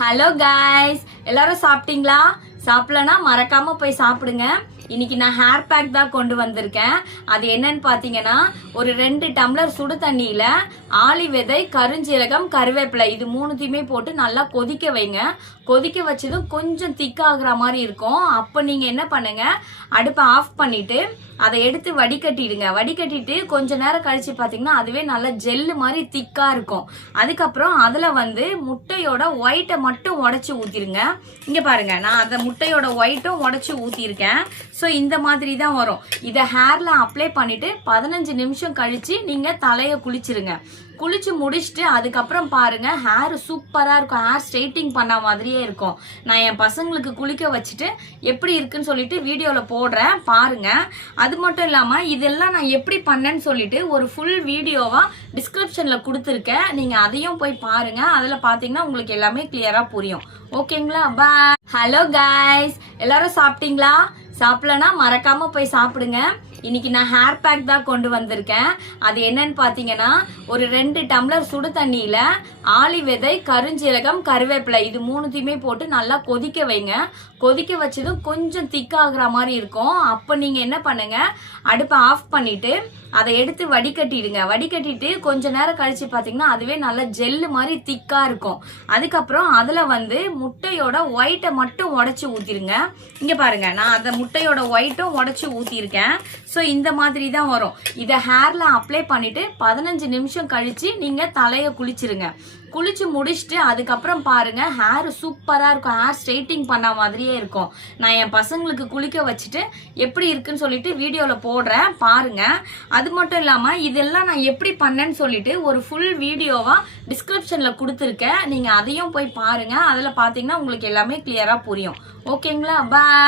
Hello guys, எல்லாரும் சாப்பிட்டீங்களா? சாப்பிடலனா மறக்காம போய் சாப்பிடுங்க. இன்னைக்கு நான் ஹேர் பேக் தான் கொண்டு வந்திருக்கேன். அது என்னன்னு பாத்தீங்கன்னா, ஒரு 2 டம்ளர் சுடு தண்ணியில ஆளி விதை, கருஞ்சீரகம், கருவேப்பிலை இது மூணுத்தையுமே போட்டு நல்லா கொதிக்க வைங்க. கொதிக்க வச்சதும் கொஞ்சம் திக்காகிற மாதிரி இருக்கும். அப்ப நீங்க என்ன பண்ணுங்க, அடுப்பை ஆஃப் பண்ணிட்டு அதை எடுத்து வடிகட்டிடுங்க. வடிகட்டிட்டு கொஞ்ச நேரம் கழிச்சு பாத்தீங்கன்னா அதுவே நல்ல ஜெல்லு மாதிரி திக்கா இருக்கும். அதுக்கப்புறம் அதுல முட்டையோட ஒயிட்டை மட்டும் உடைச்சு ஊத்திருங்க. இங்க பாருங்க, நான் அந்த முட்டையோட ஒயிட்டும் உடைச்சு ஊத்திருக்கேன். ஸோ இந்த மாதிரி தான் வரும். இதை ஹேர்ல அப்ளை பண்ணிட்டு 15 நிமிஷம் கழிச்சு நீங்க தலையை குளிச்சிருங்க. குளிச்சு முடிச்சுட்டு அதுக்கப்புறம் பாருங்க, ஹேர் சூப்பரா இருக்கும். ஹேர் ஸ்ட்ரெயிட்டிங் பண்ண மாதிரியே இருக்கும். நான் என் பசங்களுக்கு குளிக்க வச்சுட்டு எப்படி இருக்குன்னு சொல்லிட்டு வீடியோல போடுறேன், பாருங்க. அது மட்டும் இல்லாம இதெல்லாம் நான் எப்படி பண்ணேன்னு சொல்லிட்டு ஒரு ஃபுல் வீடியோவா டிஸ்கிரிப்ஷன்ல கொடுத்துருக்கேன். நீங்க அதையும் போய் பாருங்க. அதுல பாத்தீங்கன்னா உங்களுக்கு எல்லாமே கிளியரா புரியும். ஓகேங்களா? பாய். ஹலோ காய்ஸ், எல்லாரும் சாப்பிட்டீங்களா? சாப்பிடலனா மறக்காம போய் சாப்பிடுங்க. இன்னைக்கு நான் ஹேர் பேக் தான் கொண்டு வந்திருக்கேன். அது என்னன்னு பாத்தீங்கன்னா, ஒரு 2 டம்ளர் சுடு தண்ணியில ஆளி விதை, கருஞ்சீரகம், கருவேப்பிலை இது மூணுத்தையுமே போட்டு நல்லா கொதிக்க வைங்க. கொதிக்க வச்சதும் கொஞ்சம் திக்காகிற மாதிரி இருக்கும். அப்ப நீங்க என்ன பண்ணுங்க, அடுப்பை ஆஃப் பண்ணிட்டு அதை எடுத்து வடிகட்டிடுங்க. வடிகட்டிட்டு கொஞ்ச நேரம் கழிச்சு பாத்தீங்கன்னா அதுவே நல்ல ஜெல்லு மாதிரி திக்கா இருக்கும். அதுக்கப்புறம் அதுல முட்டையோட ஒயிட்டை மட்டும் உடைச்சு ஊத்திருங்க. இங்க பாருங்க, நான் அந்த முட்டையோட ஒயிட்டும் உடைச்சு ஊத்திருக்கேன். ஸோ இந்த மாதிரி தான் வரும். இதை ஹேர்ல அப்ளை பண்ணிட்டு 15 நிமிஷம் கழிச்சு நீங்க தலையை குளிச்சிருங்க. குளிச்சு முடிச்சுட்டு அதுக்கப்புறம் பாருங்க, ஹேர் சூப்பரா இருக்கும். ஹேர் ஸ்ட்ரெயிட்டிங் பண்ண மாதிரியே இருக்கும். நான் என் பசங்களுக்கு குளிக்க வச்சுட்டு எப்படி இருக்குன்னு சொல்லிட்டு வீடியோல போடுறேன், பாருங்க. அது மட்டும் இல்லாம இதெல்லாம் நான் எப்படி பண்ணேன்னு சொல்லிட்டு ஒரு ஃபுல் வீடியோவா டிஸ்கிரிப்ஷன்ல கொடுத்துருக்கேன். நீங்க அதையும் போய் பாருங்க. அதுல பாத்தீங்கன்னா உங்களுக்கு எல்லாமே கிளியரா புரியும். ஓகேங்களா? பாய்.